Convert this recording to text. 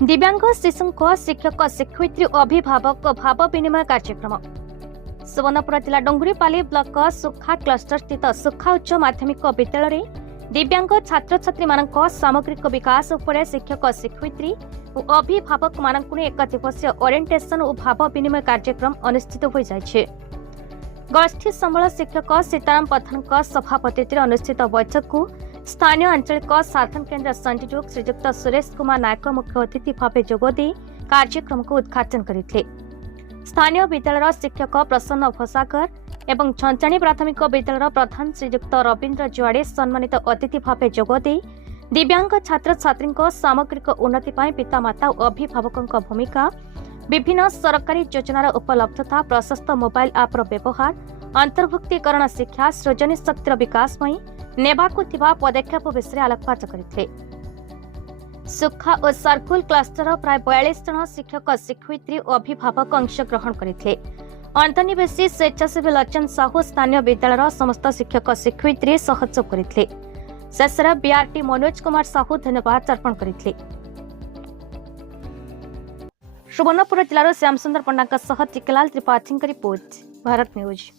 दिव्यांग शिशु शिक्षक शिक्षयित्री अभिभावक भाव विनिमय कार्यक्रम सुवर्णपुर जिला डोंगरीपाली ब्लॉक सुखा क्लस्टर स्थित सुखा उच्च माध्यमिक विद्यालय दिव्यांग छात्र छात्री मानक सामग्रिक विकास उपर शिक्षक शिक्षयित्री और अभिभावक मानक एक दिवसीय ओरिएंटेशन और भाव विनिमय कार्यक्रम अनुष्ठित हो जाइए। गोष्ठी संबल शिक्षक सीताराम प्रधान सभापति अनुष्ठित बैठक को स्थानीय आंचलिक साधन केन्द्र संयोजक श्रीजुक्त सुरेश कुमार नायक मुख्य अतिथि भाव जोगदे कार्यक्रम को उद्घाटन करते। स्थानीय विद्यालय शिक्षक प्रसन्न भोसागर एवं छंचाणी प्राथमिक विद्यालय प्रधान श्रीजुक्त रवीन्द्र जुआड़े सम्मानित अतिथि भाव जोगदे दिव्यांग छात्र छात्री सामग्रिक उन्नति पितामाता और अभिभावकों भूमिका विभिन्न सरकारी योजनार उपलब्धता प्रशस्त मोबाइल आप्र व्यवहार अंतर्भुक्तिकरण शिक्षा सृजनी शक्तिर विकास नेबाकु थिबा पदक्षेप विषय आलोकपात करते। सुखा और सर्कुल क्लस्टर प्राय 42 जन शिक्षक शिक्षयित्री और अभिभावक अंशग्रहण करते। अंतर्निवेशी स्वेच्छासेवी लचन साहू स्थानीय विद्यालय समस्त शिक्षक शिक्षयित्री सहयोग करते। शेष बीआरटी मनोज कुमार साहू धन्यवाद अर्पण करते। सुवर्णपुर जिलार श्यामसुंदर पंडा टिकेलाल त्रिपाठी रिपोर्ट भारत न्यूज।